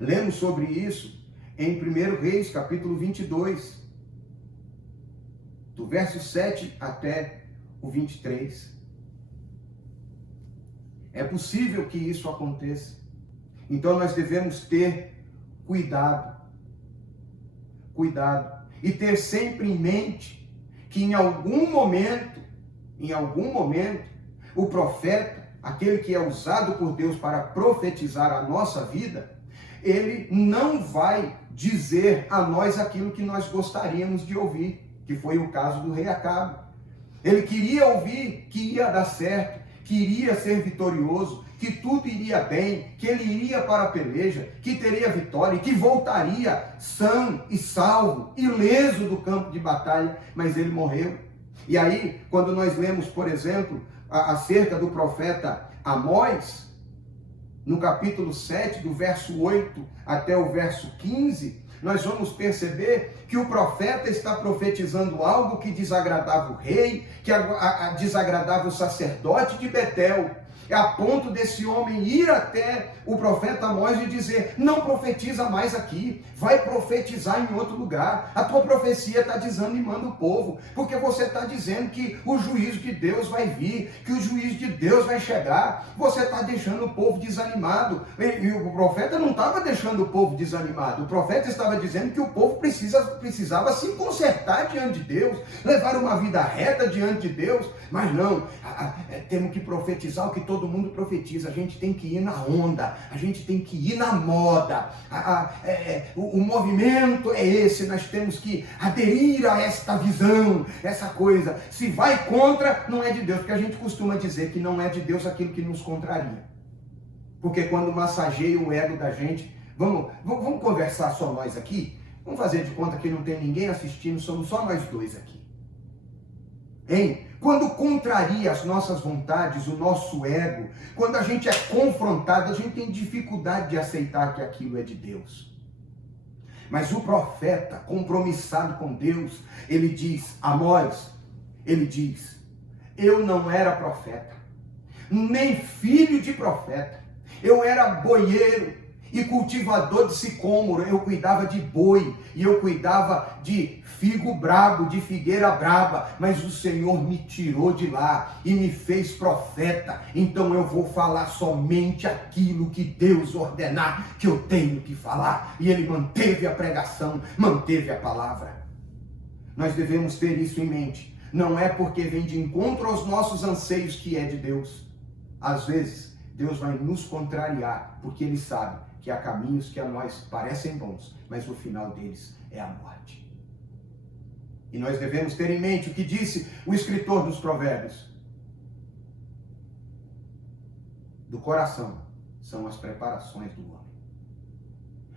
Lemos sobre isso em 1 Reis, capítulo 22, do verso 7 até o 23. É possível que isso aconteça. Então nós devemos ter cuidado. Cuidado. E ter sempre em mente que em algum momento, o profeta, aquele que é usado por Deus para profetizar a nossa vida, ele não vai dizer a nós aquilo que nós gostaríamos de ouvir, que foi o caso do rei Acabe. Ele queria ouvir que ia dar certo, que iria ser vitorioso, que tudo iria bem, que ele iria para a peleja, que teria vitória, que voltaria são e salvo, ileso do campo de batalha, mas ele morreu. E aí, quando nós lemos, por exemplo, acerca do profeta Amós, no capítulo 7, do verso 8 até o verso 15, nós vamos perceber que o profeta está profetizando algo que desagradava o rei, que desagradava o sacerdote de Betel, a ponto desse homem ir até o profeta Amós e dizer, não profetiza mais aqui, vai profetizar em outro lugar, a tua profecia está desanimando o povo, porque você está dizendo que o juízo de Deus vai vir, que o juízo de Deus vai chegar, você está deixando o povo desanimado, e o profeta não estava deixando o povo desanimado, o profeta estava dizendo que o povo precisava se consertar diante de Deus, levar uma vida reta diante de Deus, mas não, temos que profetizar o que todo mundo profetiza, a gente tem que ir na onda, a gente tem que ir na moda, o movimento é esse, nós temos que aderir a esta visão, essa coisa, se vai contra, não é de Deus, porque a gente costuma dizer que não é de Deus aquilo que nos contraria, porque quando massageia o ego da gente, vamos conversar só nós aqui, vamos fazer de conta que não tem ninguém assistindo, somos só nós dois aqui. Hein? Quando contraria as nossas vontades, o nosso ego, quando a gente é confrontado, a gente tem dificuldade de aceitar que aquilo é de Deus. Mas o profeta, compromissado com Deus, ele diz, Amós, ele diz, eu não era profeta, nem filho de profeta, eu era boieiro e cultivador de sicômoro, eu cuidava de boi, e eu cuidava de figo brabo, de figueira braba, mas o Senhor me tirou de lá e me fez profeta, então eu vou falar somente aquilo que Deus ordenar que eu tenho que falar. E ele manteve a pregação, manteve a palavra. Nós devemos ter isso em mente. Não é porque vem de encontro aos nossos anseios que é de Deus. Às vezes, Deus vai nos contrariar, porque Ele sabe que há caminhos que a nós parecem bons, mas o final deles é a morte. E nós devemos ter em mente o que disse o escritor dos Provérbios. Do coração são as preparações do homem,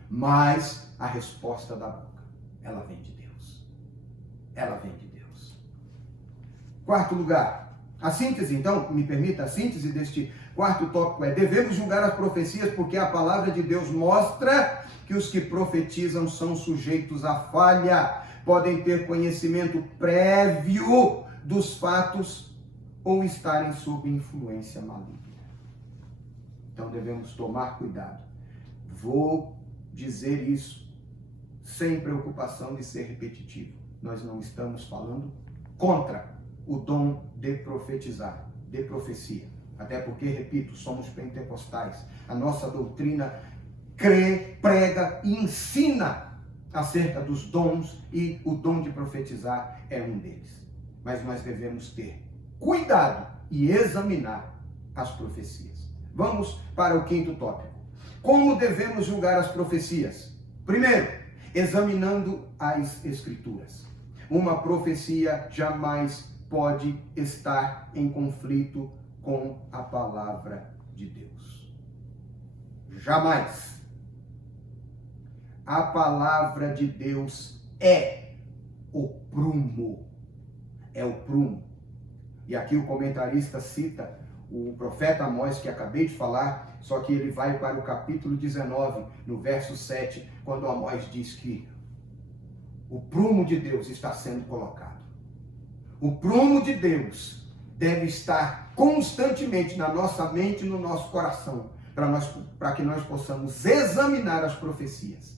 mas a resposta da boca, ela vem de Deus. Ela vem de Deus. Quarto lugar, a síntese, então, me permita, a síntese deste quarto tópico é: devemos julgar as profecias porque a palavra de Deus mostra que os que profetizam são sujeitos à falha, podem ter conhecimento prévio dos fatos ou estarem sob influência maligna. Então devemos tomar cuidado. Vou dizer isso sem preocupação de ser repetitivo. Nós não estamos falando contra o dom de profetizar, de profecia. Até porque, repito, somos pentecostais. A nossa doutrina crê, prega e ensina acerca dos dons, e o dom de profetizar é um deles. Mas nós devemos ter cuidado e examinar as profecias. Vamos para o quinto tópico. Como devemos julgar as profecias? Primeiro, examinando as Escrituras. Uma profecia jamais pode estar em conflito com a palavra de Deus. Jamais. A palavra de Deus é o prumo. É o prumo. E aqui o comentarista cita o profeta Amós, que acabei de falar, só que ele vai para o capítulo 19, no verso 7, quando Amós diz que o prumo de Deus está sendo colocado. O prumo de Deus deve estar constantemente na nossa mente e no nosso coração, para que nós possamos examinar as profecias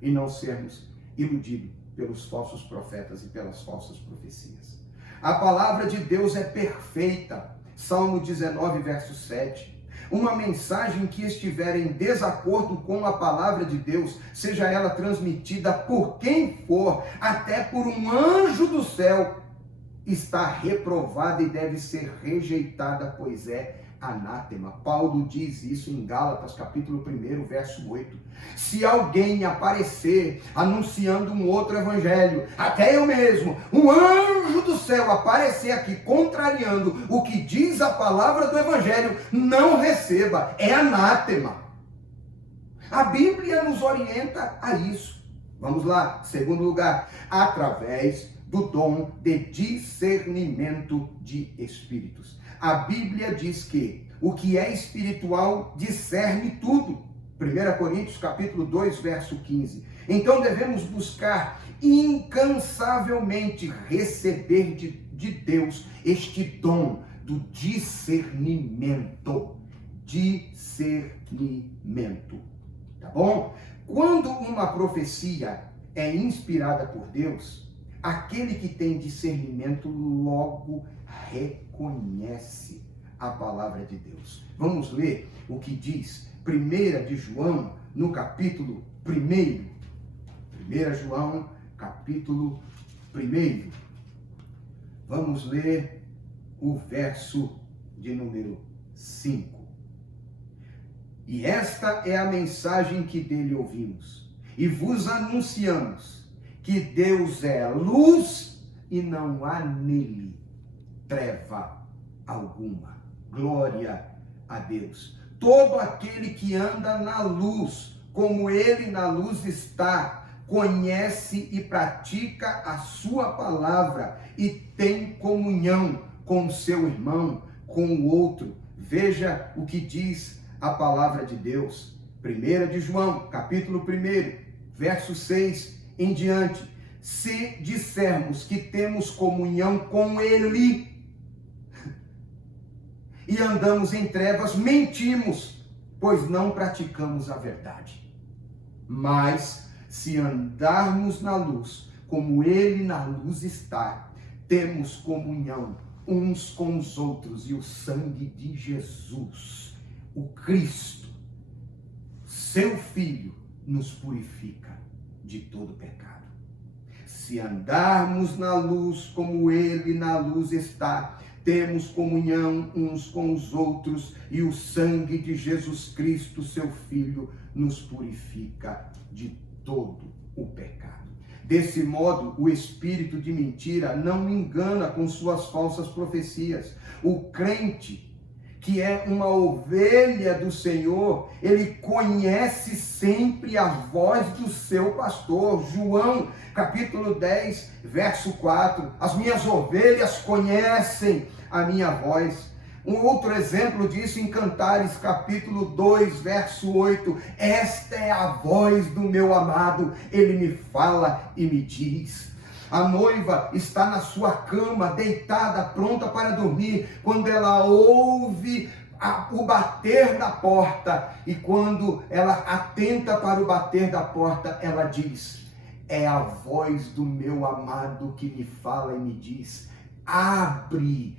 e não sermos iludidos pelos falsos profetas e pelas falsas profecias. A palavra de Deus é perfeita. Salmo 19, verso 7. Uma mensagem que estiver em desacordo com a palavra de Deus, seja ela transmitida por quem for, até por um anjo do céu, está reprovada e deve ser rejeitada, pois é anátema. Paulo diz isso em Gálatas, capítulo 1, verso 8. Se alguém aparecer anunciando um outro evangelho, até eu mesmo, um anjo do céu aparecer aqui contrariando o que diz a palavra do evangelho, não receba, é anátema. A Bíblia nos orienta a isso. Vamos lá, segundo lugar, através do dom de discernimento de espíritos. A Bíblia diz que o que é espiritual discerne tudo. 1 Coríntios capítulo 2, verso 15. Então devemos buscar incansavelmente receber de Deus este dom do discernimento. Discernimento. Tá bom? Quando uma profecia é inspirada por Deus, aquele que tem discernimento logo reconhece a palavra de Deus. Vamos ler o que diz 1 de João, no capítulo 1. 1 João, capítulo 1. Vamos ler o verso de número 5. E esta é a mensagem que dele ouvimos, e vos anunciamos, que Deus é luz e não há nele treva alguma. Glória a Deus. Todo aquele que anda na luz, como ele na luz está, conhece e pratica a sua palavra e tem comunhão com o seu irmão, com o outro. Veja o que diz a palavra de Deus. 1 de João, capítulo 1, verso 6 em diante. Se dissermos que temos comunhão com Ele e andamos em trevas, mentimos, pois não praticamos a verdade. Mas se andarmos na luz, como Ele na luz está, temos comunhão uns com os outros, e o sangue de Jesus, o Cristo, seu Filho, nos purifica de todo pecado. Se andarmos na luz, como Ele na luz está, temos comunhão uns com os outros, e o sangue de Jesus Cristo, seu Filho, nos purifica de todo o pecado. Desse modo, o espírito de mentira não engana com suas falsas profecias. O crente, que é uma ovelha do Senhor, ele conhece sempre a voz do seu pastor. João, capítulo 10, verso 4. As minhas ovelhas conhecem a minha voz. Um outro exemplo disso em Cantares, capítulo 2, verso 8. Esta é a voz do meu amado, ele me fala e me diz. A noiva está na sua cama, deitada, pronta para dormir, quando ela ouve o bater da porta, e quando ela atenta para o bater da porta, ela diz: é a voz do meu amado que me fala e me diz: abre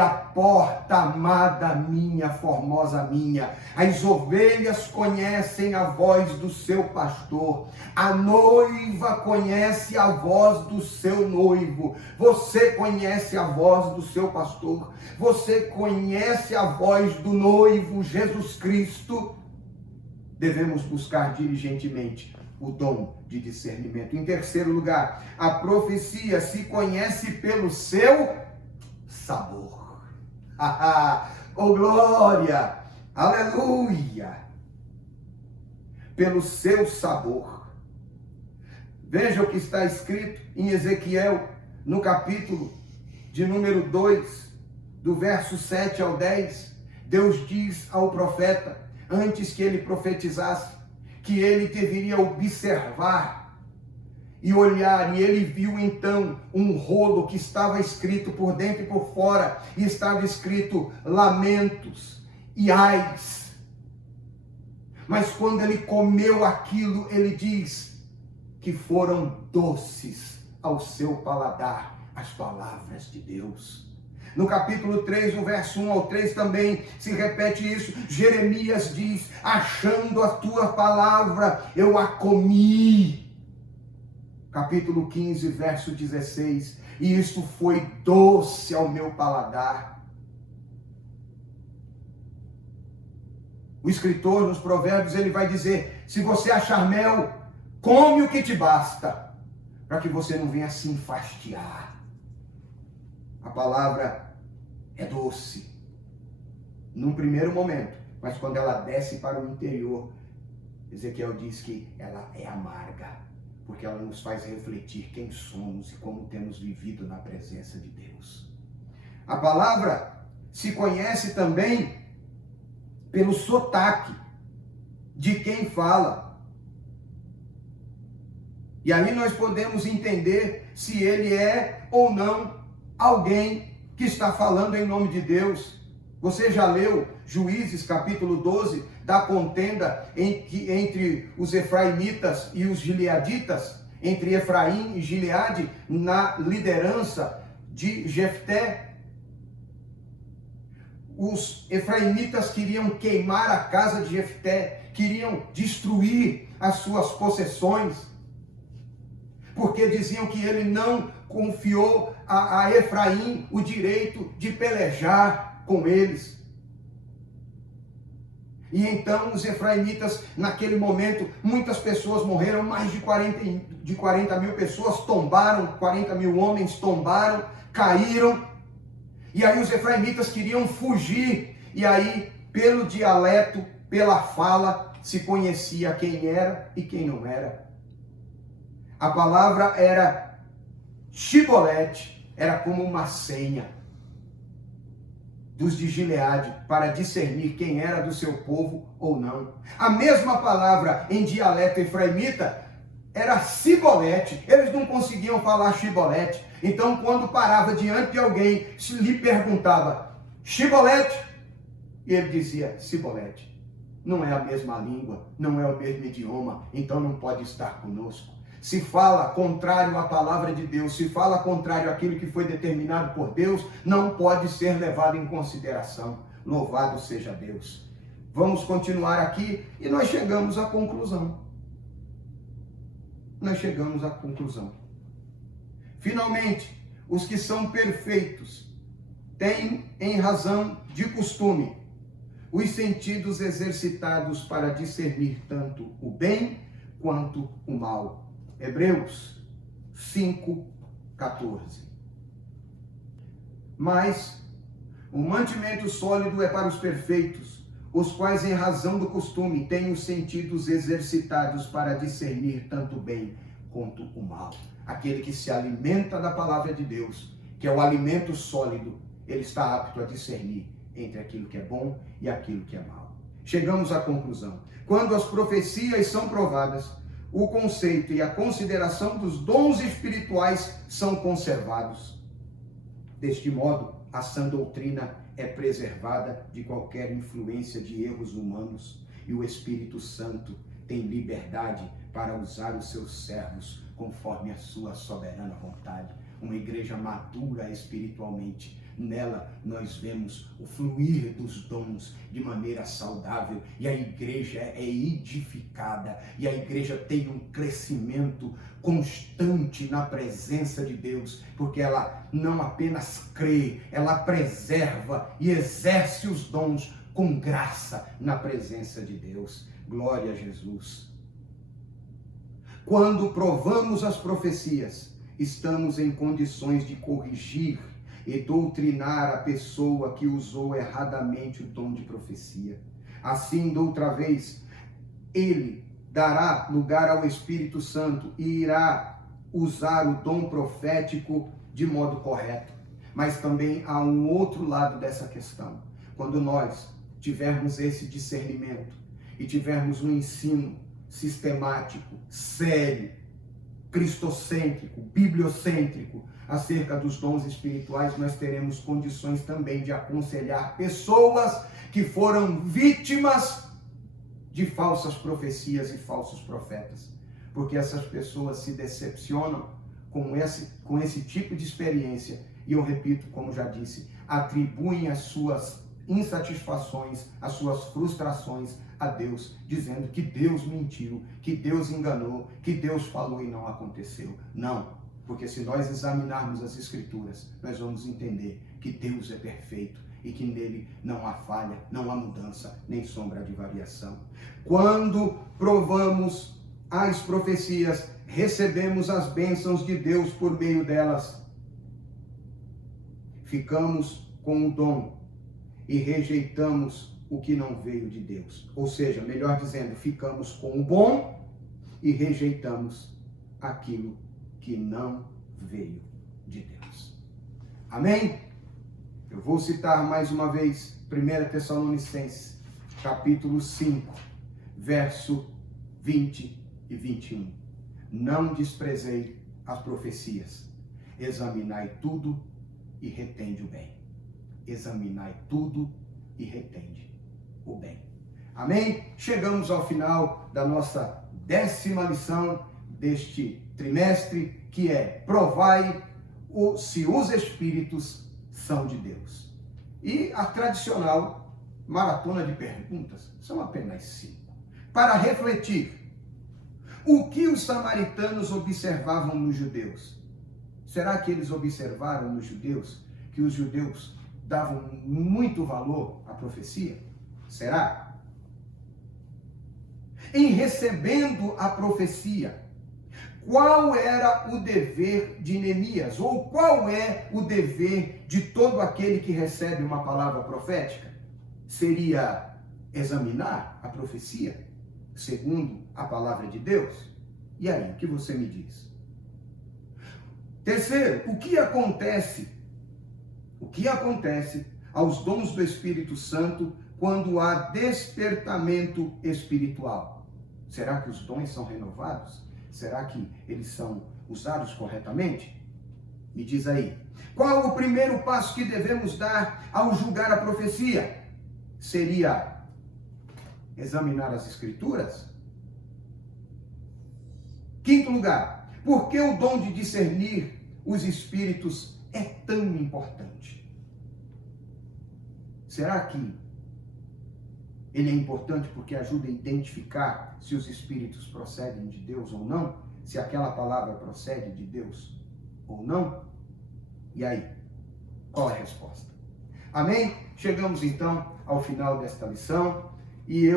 a porta, amada minha, formosa minha. As ovelhas conhecem a voz do seu pastor, a noiva conhece a voz do seu noivo. Você conhece a voz do seu pastor, você conhece a voz do noivo Jesus Cristo. Devemos buscar diligentemente o dom de discernimento. Em terceiro lugar, a profecia se conhece pelo seu sabor. Oh glória! Aleluia! Pelo seu sabor. Veja o que está escrito em Ezequiel, no capítulo de número 2, do verso 7 ao 10. Deus diz ao profeta, antes que ele profetizasse, que ele deveria observar e olhar, e ele viu então um rolo que estava escrito por dentro e por fora, e estava escrito lamentos e ais. Mas quando ele comeu aquilo, ele diz que foram doces ao seu paladar as palavras de Deus. No capítulo 3, no verso 1 ao 3, também se repete isso. Jeremias diz: achando a tua palavra, eu a comi. Capítulo 15, verso 16. E isto foi doce ao meu paladar. O escritor, nos Provérbios, ele vai dizer: se você achar mel, come o que te basta, para que você não venha se enfastiar. A palavra é doce num primeiro momento, mas quando ela desce para o interior, Ezequiel diz que ela é amarga, porque ela nos faz refletir quem somos e como temos vivido na presença de Deus. A palavra se conhece também pelo sotaque de quem fala. E aí nós podemos entender se ele é ou não alguém que está falando em nome de Deus. Você já leu Juízes capítulo 12, da contenda entre os efraimitas e os gileaditas, entre Efraim e Gileade, na liderança de Jefté. Os efraimitas queriam queimar a casa de Jefté, queriam destruir as suas possessões, porque diziam que ele não confiou a Efraim o direito de pelejar com eles. E então os efraimitas, naquele momento, muitas pessoas morreram, mais de 40 mil pessoas tombaram, 40 mil homens tombaram, caíram. E aí os efraimitas queriam fugir, e aí pelo dialeto, pela fala, se conhecia quem era e quem não era. A palavra era Shibolete, era como uma senha dos de Gileade para discernir quem era do seu povo ou não. A mesma palavra em dialeto efraimita era Sibolete. Eles não conseguiam falar Shibolete. Então, quando parava diante de alguém, lhe perguntava, Shibolete? E ele dizia, Sibolete. Não é a mesma língua, não é o mesmo idioma, então não pode estar conosco. Se fala contrário à palavra de Deus, se fala contrário àquilo que foi determinado por Deus, não pode ser levado em consideração. Louvado seja Deus. Vamos continuar aqui e nós chegamos à conclusão. Finalmente, os que são perfeitos têm, em razão de costume, os sentidos exercitados para discernir tanto o bem quanto o mal. Hebreus 5:14. Mas o mantimento sólido é para os perfeitos, os quais, em razão do costume, têm os sentidos exercitados para discernir tanto o bem quanto o mal. Aquele que se alimenta da palavra de Deus, que é o alimento sólido, ele está apto a discernir entre aquilo que é bom e aquilo que é mal. Chegamos à conclusão. Quando as profecias são provadas, o conceito e a consideração dos dons espirituais são conservados. Deste modo, a sã doutrina é preservada de qualquer influência de erros humanos e o Espírito Santo tem liberdade para usar os seus servos conforme a sua soberana vontade. Uma igreja madura espiritualmente. Nela nós vemos o fluir dos dons de maneira saudável e a igreja é edificada e a igreja tem um crescimento constante na presença de Deus, porque ela não apenas crê, ela preserva e exerce os dons com graça na presença de Deus. Glória a Jesus. Quando provamos as profecias, estamos em condições de corrigir e doutrinar a pessoa que usou erradamente o dom de profecia. Assim, doutra vez, ele dará lugar ao Espírito Santo e irá usar o dom profético de modo correto. Mas também há um outro lado dessa questão. Quando nós tivermos esse discernimento e tivermos um ensino sistemático, sério, cristocêntrico, bibliocêntrico, acerca dos dons espirituais, nós teremos condições também de aconselhar pessoas que foram vítimas de falsas profecias e falsos profetas. Porque essas pessoas se decepcionam com esse tipo de experiência e, eu repito, como já disse, atribuem as suas insatisfações, as suas frustrações a Deus, dizendo que Deus mentiu, que Deus enganou, que Deus falou e não aconteceu. Não. Porque se nós examinarmos as Escrituras, nós vamos entender que Deus é perfeito e que nele não há falha, não há mudança, nem sombra de variação. Quando provamos as profecias, recebemos as bênçãos de Deus por meio delas. Ficamos com o dom e rejeitamos o que não veio de Deus. Ou seja, melhor dizendo, ficamos com o bom e rejeitamos aquilo que não veio de Deus. Amém? Eu vou citar mais uma vez 1 Tessalonicenses, capítulo 5, verso 20 e 21. Não desprezei as profecias. Examinai tudo e retende o bem. Examinai tudo e retende o bem. Amém? Chegamos ao final da nossa 10ª lição deste trimestre, que é provai se os Espíritos são de Deus. E a tradicional maratona de perguntas, são apenas 5. Para refletir, o que os samaritanos observavam nos judeus? Será que eles observaram nos judeus que os judeus davam muito valor à profecia? Será? Em recebendo a profecia, qual era o dever de Neemias? Ou qual é o dever de todo aquele que recebe uma palavra profética? Seria examinar a profecia segundo a palavra de Deus? E aí, o que você me diz? Terceiro, o que acontece? O que acontece aos dons do Espírito Santo quando há despertamento espiritual? Será que os dons são renovados? Será que eles são usados corretamente? Me diz aí. Qual o primeiro passo que devemos dar ao julgar a profecia? Seria examinar as Escrituras? Quinto lugar, por que o dom de discernir os espíritos é tão importante? Será que ele é importante porque ajuda a identificar se os espíritos procedem de Deus ou não? Se aquela palavra procede de Deus ou não? E aí, qual é a resposta? Amém? Chegamos então ao final desta lição e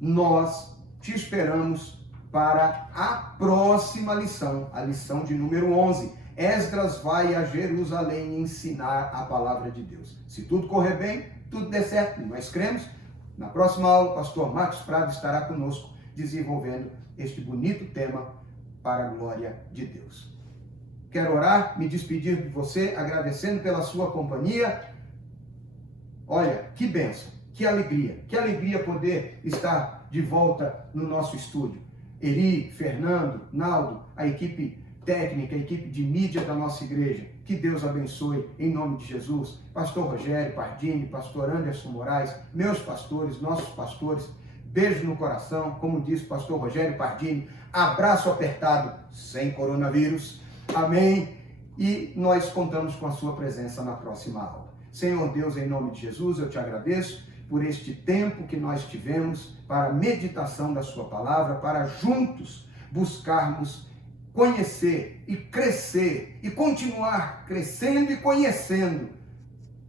nós te esperamos para a próxima lição, a lição de número 11. Esdras vai a Jerusalém ensinar a palavra de Deus. Se tudo correr bem, tudo der certo, nós cremos. Na próxima aula, o pastor Marcos Prado estará conosco desenvolvendo este bonito tema para a glória de Deus. Quero orar, me despedir de você, agradecendo pela sua companhia. Olha, que bênção, que alegria poder estar de volta no nosso estúdio. Eri, Fernando, Naldo, a equipe técnica, a equipe de mídia da nossa igreja. Que Deus abençoe em nome de Jesus. Pastor Rogério Pardini, pastor Anderson Moraes, meus pastores, nossos pastores. Beijo no coração, como disse o pastor Rogério Pardini. Abraço apertado, sem coronavírus. Amém. E nós contamos com a sua presença na próxima aula. Senhor Deus, em nome de Jesus, eu te agradeço por este tempo que nós tivemos para a meditação da sua palavra, para juntos buscarmos conhecer e crescer e continuar crescendo e conhecendo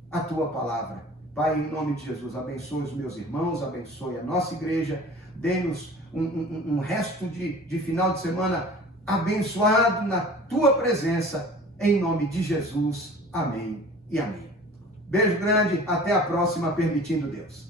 a tua palavra. Pai, em nome de Jesus, abençoe os meus irmãos, abençoe a nossa igreja, dê-nos um resto de final de semana abençoado na tua presença, em nome de Jesus. Amém e amém. Beijo grande, até a próxima, permitindo Deus.